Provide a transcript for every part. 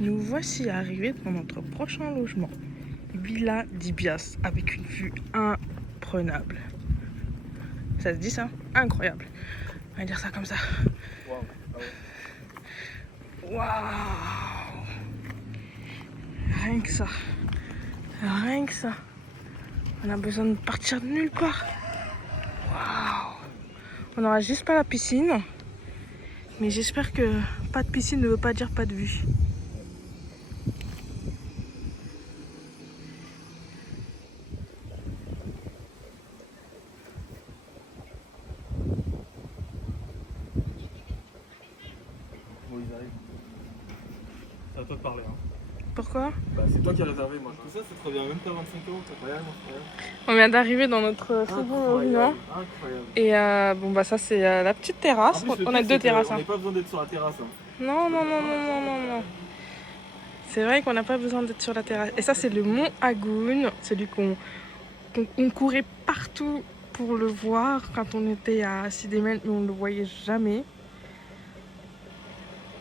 Nous voici arrivés dans notre prochain logement. Villa d'Ibias avec une vue imprenable. Ça se dit ça? Incroyable. On va dire ça comme ça. Waouh! Rien que ça. Rien que ça. On a besoin de partir de nulle part. Waouh! On n'aura juste pas la piscine. Mais j'espère que pas de piscine ne veut pas dire pas de vue. Bon, ils arrivent. C'est à toi de parler. Hein. Pourquoi? Bah, c'est toi qui as réservé, moi. Tout ça, c'est très bien. Même pas 25 €, c'est incroyable. On vient d'arriver dans notre second logement. Incroyable. Et bon bah ça c'est la petite terrasse. En plus, On a deux terrasses. On n'a pas besoin d'être sur la terrasse. Hein. Non. C'est vrai qu'on n'a pas besoin d'être sur la terrasse. Et ça c'est le mont Agoun, celui qu'on courait partout pour le voir quand on était à Sidémel, mais on ne le voyait jamais.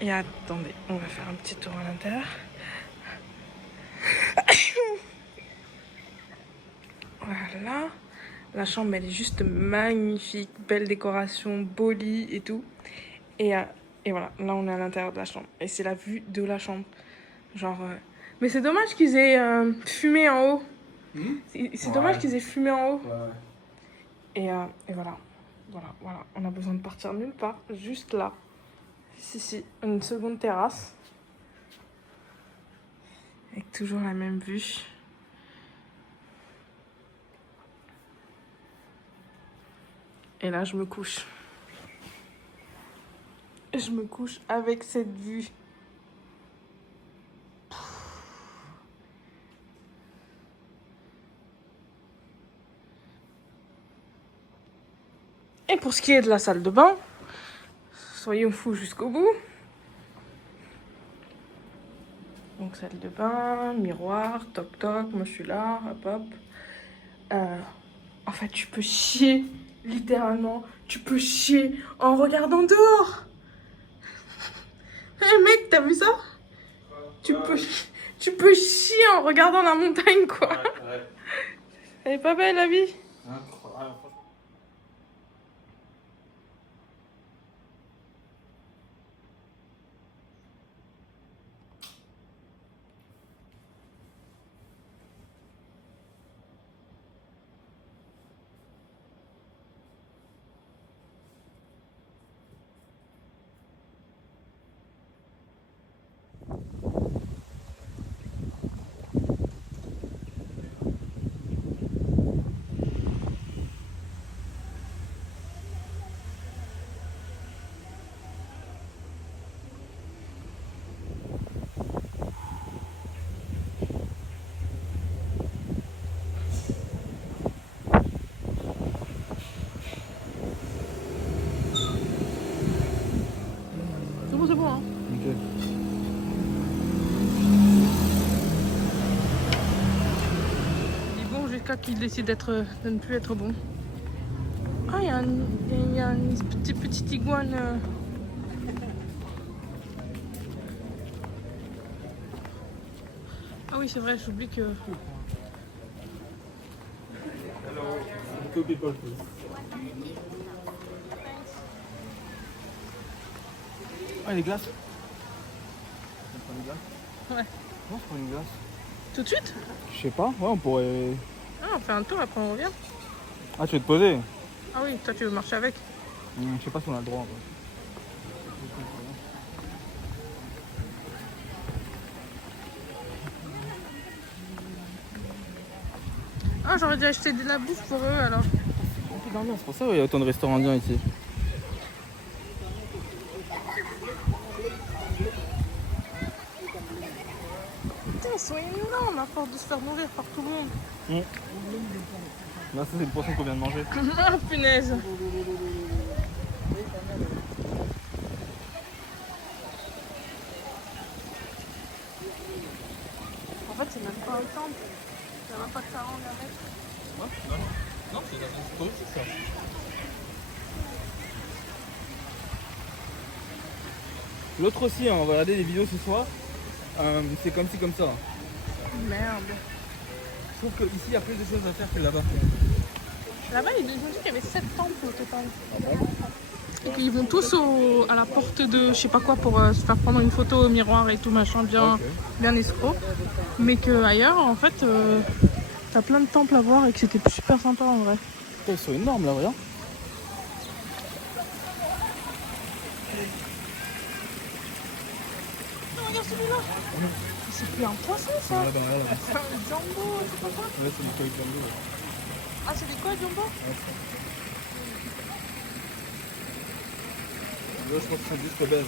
Et attendez, on va faire un petit tour à l'intérieur. Voilà. La chambre, elle est juste magnifique. Belle décoration, beau lit et tout. Et voilà, là, on est à l'intérieur de la chambre. Et c'est la vue de la chambre. Genre... Mais c'est dommage qu'ils aient fumé en haut. C'est dommage qu'ils aient fumé en haut. Et voilà. Voilà. On a besoin de partir nulle part. Juste là. Ici, une seconde terrasse. Avec toujours la même vue. Et là, je me couche. Je me couche avec cette vue. Et pour ce qui est de la salle de bain, soyons fous jusqu'au bout. Donc salle de bain, miroir, toc toc, moi je suis là, hop hop. En fait, tu peux chier, littéralement, tu peux chier en regardant dehors. Hey mec, t'as vu ça? Tu peux chier en regardant la montagne, quoi. Elle est pas belle la vie? Incroyable. C'est bon, hein. Ok. Il est bon jusqu'à qu'il décide de ne plus être bon. Ah, il y a une petite iguane. Ah oui, c'est vrai, j'oublie que... Two people, please. Ah, les glaces. On prend une glace? Ouais. Non, on prend une glace. Tout de suite? Je sais pas, ouais, on pourrait. Ah, on fait un tour, après on revient. Ah, tu veux te poser? Ah oui, toi tu veux marcher avec. Je sais pas si on a le droit. Ah, j'aurais dû acheter de la bouffe pour eux alors. C'est pour ça qu'il y a autant de restaurants indiens ici. Putain, soyez-nous là, on a peur de se faire nourrir par tout le monde. Là, ça, c'est le poisson qu'on vient de manger. Ah, punaise. En fait, c'est même pas un temple. Il n'y a même pas de sarang à mettre. Non, c'est ça. L'autre aussi, hein, on va regarder des vidéos ce soir. C'est comme ci, comme ça. Merde. Je trouve qu'ici, il y a plus de choses à faire que là-bas. Là-bas, ils ont dit qu'il y avait 7 temples au total. Ah bon? Et qu'ils vont tous à la porte de je sais pas quoi pour se faire prendre une photo au miroir et tout machin, bien, Ok. bien escroc. Mais qu'ailleurs, en fait, t'as plein de temples à voir et que c'était super sympa en vrai. Ils sont énormes là, regarde. Oh, regarde celui-là. C'est plus un poisson ça. Là-bas, là-bas. C'est un jumbo, c'est pas ça. Ouais, c'est du koi jumbo. Ouais. Ah, c'est des quoi, jumbo? Là, je pense qu'ils sont juste belges.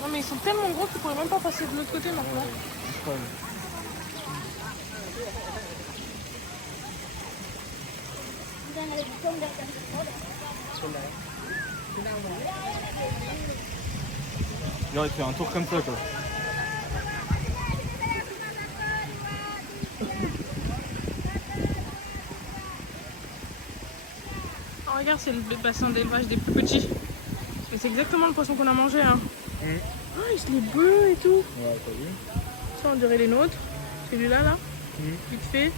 Non, mais ils sont tellement gros qu'ils pourraient même pas passer de l'autre côté maintenant. Je crois. Là, il fait un tour comme ça, quoi. Oh, regarde, c'est le bassin d'élevage des plus petits. Mais c'est exactement le poisson qu'on a mangé. Hein. Ah, il est bleu et tout. Ouais, t'as vu? Ça, on dirait les nôtres. Celui-là, là, vite fait.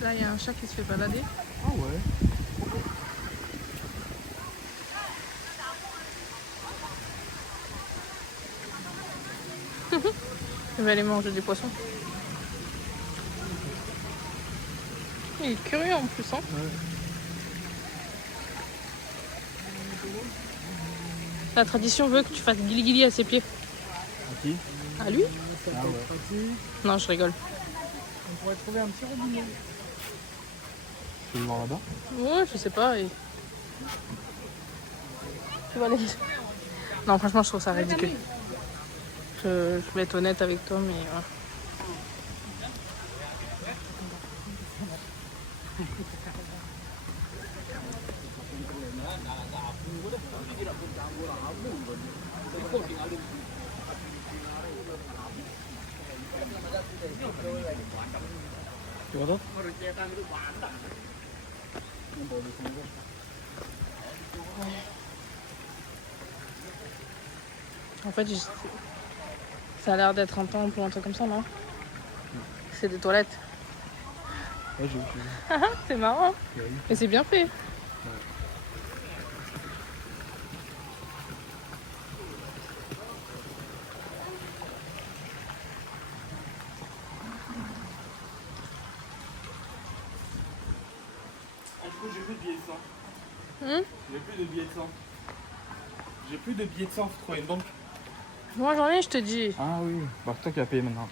Là, il y a un chat qui se fait balader. Ah ouais. Il va aller manger des poissons. Il est curieux en plus. Hein. Ouais. La tradition veut que tu fasses guili-guili à ses pieds. À qui? À lui? Ah ouais. Non, je rigole. On pourrait trouver un petit robinet. Tu veux le voir là-bas? Ouais, je sais pas. Et... Tu vas aller. Non, franchement, je trouve ça ridicule. Je vais être honnête avec toi, mais. Tu vois d'autres? En fait, ça a l'air d'être un temple ou un truc comme ça, non? C'est des toilettes. Ouais, j'ai vu. C'est marrant. Ouais. Mais c'est bien fait. Du coup, j'ai plus de billets de 100. Hum, J'ai plus de billets de 100. J'ai plus de billets de 100, faut trouver une banque. Moi, j'en ai, je te dis. Ah oui. Bah, c'est toi qui as payé maintenant.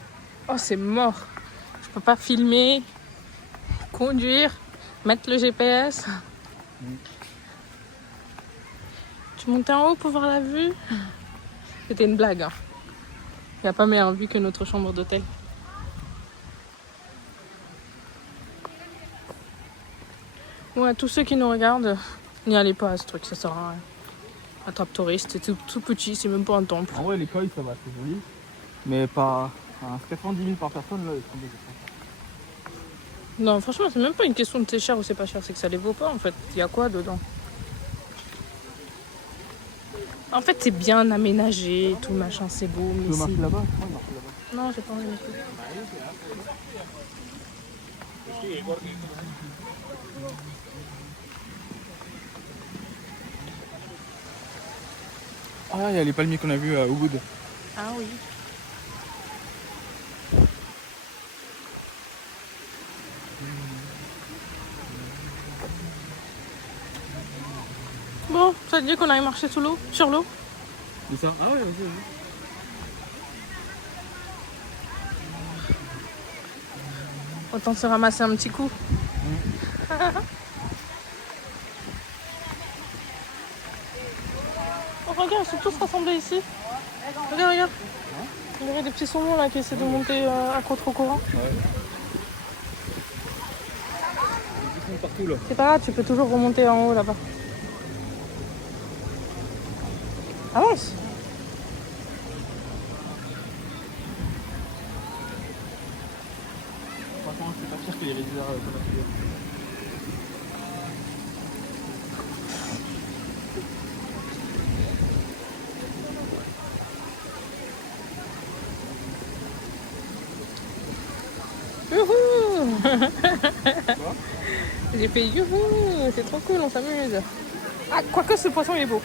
Oh, c'est mort. Je peux pas filmer, conduire, mettre le GPS. Tu montais en haut pour voir la vue? C'était une blague. Hein. Il n'y a pas meilleure vue que notre chambre d'hôtel. Ouais, tous ceux qui nous regardent, n'y allez pas à ce truc, ça sert à rien. Attrape touriste, c'est tout petit, c'est même pas un temple. En vrai, les koi, ça va, c'est joli. Mais pas. 90 000 par personne, là, c'est tombé. Non, franchement, c'est même pas une question de c'est cher ou c'est pas cher, c'est que ça les vaut pas en fait. Il y a quoi dedans? En fait, c'est bien aménagé, tout machin, c'est beau, Tu mais veux marcher c'est. là-bas? Je crois qu'il marche là-bas. Non, j'ai pas envie de marcher. Ah, il y a les palmiers qu'on a vus à Ubud. Ah oui. Bon, ça te dit qu'on aille marcher sous l'eau, sur l'eau? C'est ça? Ah ouais, vas-y. Autant se ramasser un petit coup. Oh, regarde, ils sont tous rassemblés ici. Regarde, regarde. Il y avait des petits saumons là qui essaient de monter à contre-courant. Ouais. Ils sont partout là. C'est pas grave, tu peux toujours remonter en haut là-bas. Avance. fin, je suis pas sûr qu'il y ait les bizarres comme Youhou. J'ai fait youhou, c'est trop cool, on s'amuse. Ah, quoique ce poisson il est beau.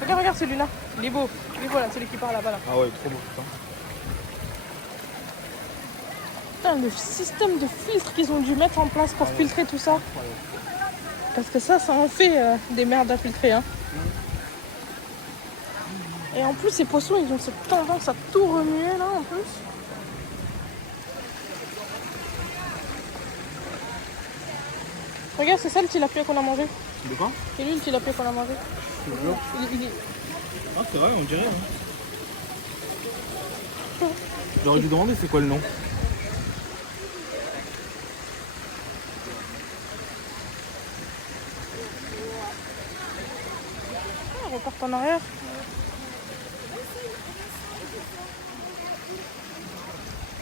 Regarde, regarde celui-là, il est beau là, celui qui part là-bas là. Ah ouais, trop beau putain. Putain, le système de filtre qu'ils ont dû mettre en place pour filtrer tout ça. Parce que ça en fait des merdes à filtrer. Hein. Et en plus, ces poissons, ils ont cette tendance à tout remuer là en plus. Regarde, c'est ça le tilapia qu'on a mangé. De quoi? C'est lui le tilapia qu'on a mangé. Ah, c'est vrai, on dirait. Hein. J'aurais dû demander c'est quoi le nom. Ah, on repart en arrière.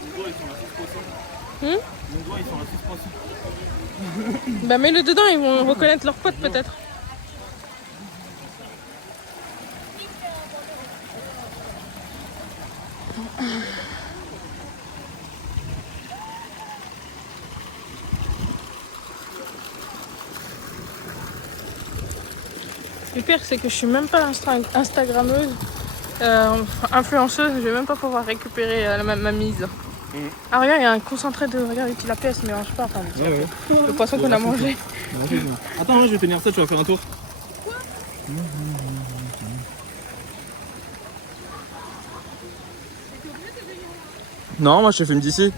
Mon doigt, ils sont à 6%. Hum? Mon doigt, ils sont à 6%. Bah mets-le dedans, ils vont reconnaître leurs potes peut-être. Le pire c'est que je suis même pas instagrammeuse, influenceuse, je vais même pas pouvoir récupérer ma mise. Ah regarde, il y a un concentré de... Regarde, il a pièce, mais mange pas. Enfin, le poisson qu'on a mangé. Attends, je vais tenir ça, tu vas faire un tour. Non, moi je te filme d'ici.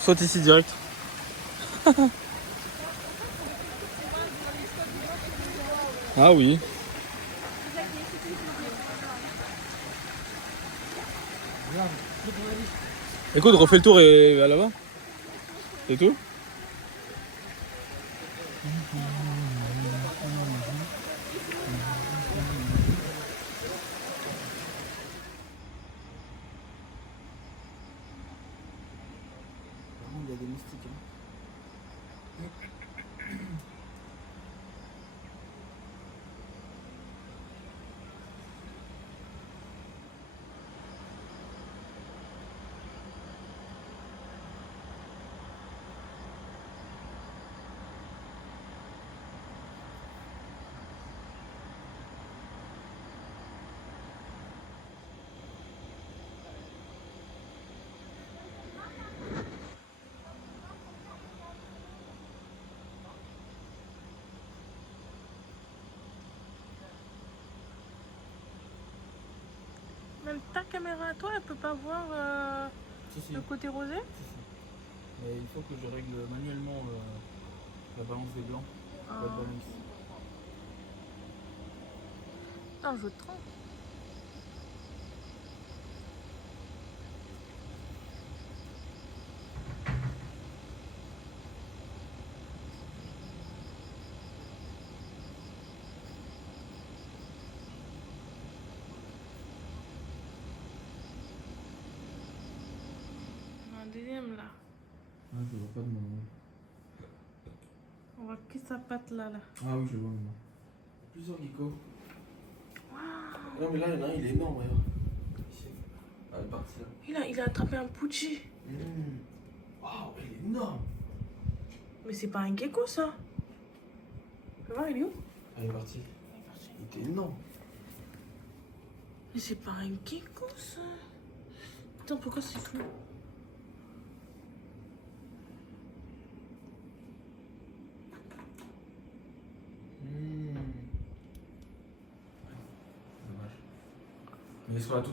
Saute ici direct. Ah oui. Écoute, refais le tour et va là-bas. C'est tout? Il y a des moustiques. Même ta caméra à toi, elle peut pas voir Si. le côté rosé? Mais il faut que je règle manuellement la balance des blancs. Ah. La balance. Putain, je trempe. Un deuxième là. Ah, je vois pas de mon. On voit que sa patte là. Ah oui, je vois maintenant. Plusieurs geckos. Wow. Non, mais là, il y en a un, il est énorme, regarde. Ici. Ah, il est parti là. Il a attrapé un pucci. Waouh, il est énorme. Mais c'est pas un gecko ça. Tu vois, il est où? Ah, il est parti. Il était énorme. Mais c'est pas un gecko ça. Putain, pourquoi c'est flou? Mais ils sont là tout